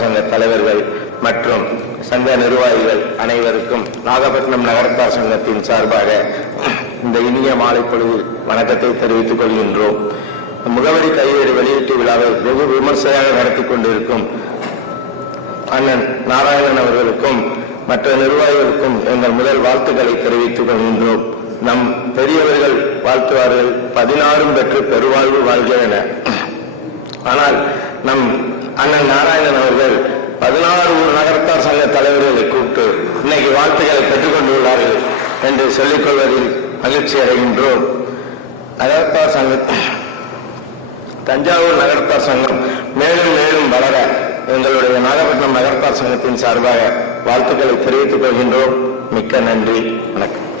சங்க தலைவர்கள் மற்றும் சங்க நிர்வாகிகள் அனைவருக்கும் நாகப்பட்டினம் நகரத்தார் சங்கத்தின் சார்பாக இந்த இனிய மாலை பொழுதில் வணக்கத்தை தெரிவித்துக் கொள்கின்றோம். முகவரி கையேடு வெளியீட்டு விழாவை வெகு விமர்சையாக நடத்தி கொண்டிருக்கும் அண்ணன் நாராயணன் அவர்களுக்கும் மற்ற நிர்வாகிகளுக்கும் எங்கள் முதல் வாழ்த்துக்களை தெரிவித்துக் கொள்கின்றோம். நம் பெரியவர்கள் வாழ்த்துவார்கள். பதினாறும் பெற்று பெருவாழ்வு வாழ்க என. ஆனால் நம் அண்ணன் நாராயணன் அவர்கள் பதினாறு ஊர் நகரத்தார் சங்க தலைவர்களை கூப்பிட்டு இன்னைக்கு வாழ்த்துக்களை பெற்றுக்கொண்டுள்ளார்கள் என்று சொல்லிக் கொள்வதில் மகிழ்ச்சி அடைகின்றோம். நகரத்தார் சங்க தஞ்சாவூர் நகரத்தார் சங்கம் மேலும் மேலும் வளர எங்களுடைய நாகப்பட்டினம் நகரத்தார் சங்கத்தின் சார்பாக வாழ்த்துக்களை தெரிவித்துக் கொள்கின்றோம். மிக்க நன்றி. வணக்கம்.